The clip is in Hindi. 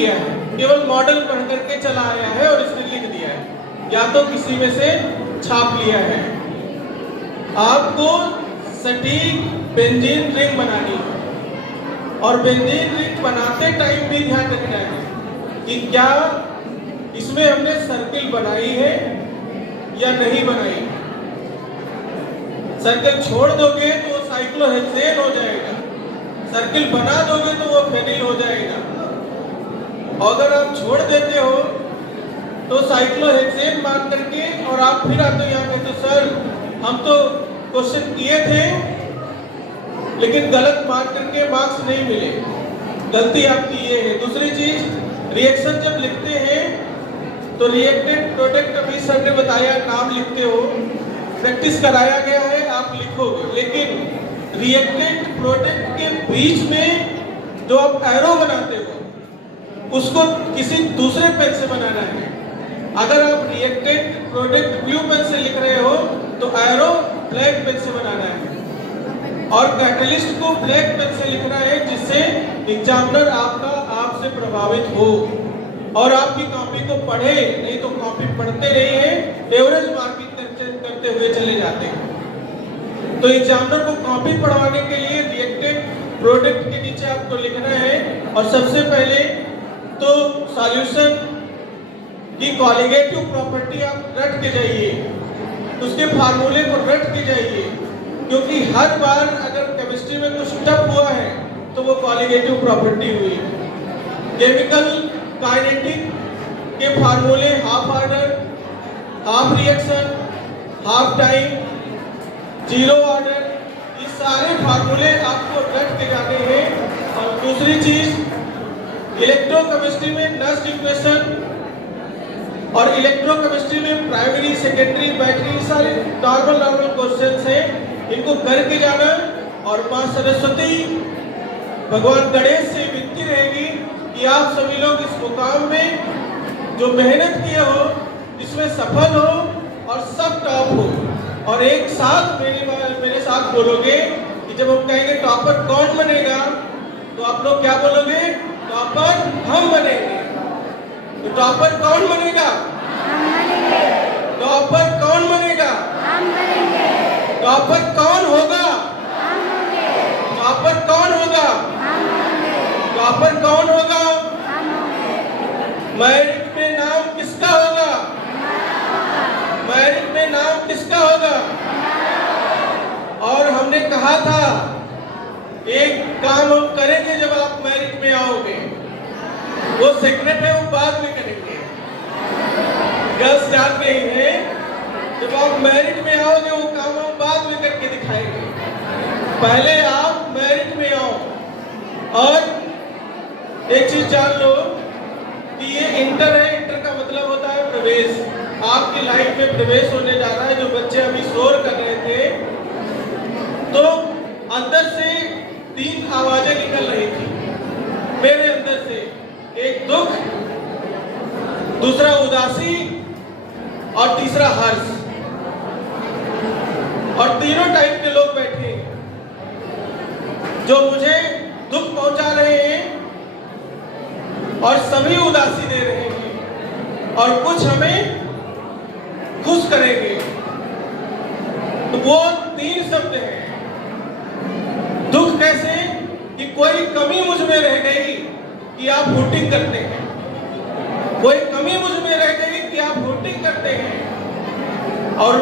किया है, केवल मॉडल पढ़ करके चला आया है और इसने लिख दिया है, या तो किसी में से छाप लिया है। आपको सटीक बेंजीन रिंग बनानी है और बेंजीन रिंग बनाते टाइम भी ध्यान रखना है कि क्या इसमें हमने सर्किल बनाई है या नहीं बनाई। सर्किल छोड़ दोगे तो वो साइक्लोहेक्सेन हो जाएगा, सर्किल बना दोगे तो वो फेनिल हो जाएगा। अगर आप छोड़ देते हो तो साइक्लोहेक्सेन मान करके और आप फिर आते हो यहाँ कहते सर हम तो क्वेश्चन किए थे लेकिन गलत मान करके मार्क्स नहीं मिले, गलती आपकी ये है। दूसरी चीज, रिएक्शन जब लिखते हैं तो रिएक्टेंट प्रोडक्ट अभी सर ने बताया, नाम लिखते हो, प्रैक्टिस कराया गया है, आप लिखोगे, लेकिन रिएक्टेंट प्रोडक्ट के बीच में जो आप एरो बनाते हो उसको किसी दूसरे पेन से बनाना है। अगर आप रिएक्टेंट प्रोडक्ट ब्लू पेन से लिख रहे हो तो एरो ब्लैक पेन से बनाना है और कैटलिस्ट को ब्लैक पेन से लिखना है, जिससे एग्जामिनर आपसे प्रभावित हो और आपकी कॉपी को पढ़े। नहीं तो कॉपी पढ़ते नहीं है, एवरेज मार्किंग करते हुए चले जाते हैं। तो एग्जामिनर को कॉपी पढ़वाने के लिए रिएक्टेंट प्रोडक्ट के नीचे आपको लिखना है और सबसे पहले तो सॉल्यूशन की कॉलिगेटिव प्रॉपर्टी आप रट के जाइए, उसके फार्मूले को रट के जाइए, क्योंकि हर बार अगर केमिस्ट्री में कुछ टफ हुआ है तो वो कॉलिगेटिव प्रॉपर्टी हुई। केमिकल काइनेटिक के फार्मूले half order, half reaction, half time, zero order, ये सारे फार्मूले आपको रट के जाने हैं। और दूसरी चीज, इलेक्ट्रोकेमिस्ट्री में नस्ट इक्वेशन और इलेक्ट्रोकेमिस्ट्री में प्राइमरी, सेकेंडरी, बैटरी, सारे नॉर्मल क्वेश्चंस हैं, इनको करके जाना। और मां सरस्वती, भगवान गणेश से विनती रहेगी कि आप सभी लोग इस मुकाम में जो मेहनत किए हो इसमें सफल हो और सब टॉप हो। और एक साथ मेरे साथ बोलोगे कि जब हम कहेंगे टॉपर कौन बनेगा तो आप लोग क्या बोलोगे? टॉपर हम बनेंगे। तो टॉपर कौन बनेगा? हम बनेंगे। टॉपर कौन बनेगा? हम बनेंगे। टॉपर कौन होगा? हम होंगे। टॉपर कौन होगा? हम होंगे। टॉपर कौन होगा? हम होंगे। मैरिट में नाम किसका होगा? मैरिट में नाम किसका होगा? और हमने कहा था एक काम हम करेंगे जब आप मैरिट में आओगे, वो सीक्रेट है, वो बाद में करेंगे, गर्ल्स जान रही है। जब आप मैरिट में आओगे वो काम हम बाद में करके दिखाएंगे, पहले आप मैरिट में आओ। और एक चीज जान लो कि ये इंटर है, इंटर का मतलब होता है प्रवेश। आपकी लाइफ में प्रवेश होने जा रहा है। जो बच्चे अभी शोर कर रहे थे तो अंदर से 3 आवाजें निकल रही थी मेरे अंदर से, एक दुख, दूसरा उदासी और तीसरा हर्ष। और तीनों टाइप के लोग बैठे हैं जो मुझे दुख पहुंचा रहे हैं और सभी उदासी दे रहे हैं और कुछ हमें खुश करेंगे। तो वो 3 शब्द हैं। दुख कैसे कि कोई कमी मुझ में रह गई कि आप वोटिंग करते हैं, कोई कमी मुझ में रह गई कि आप वोटिंग करते हैं। और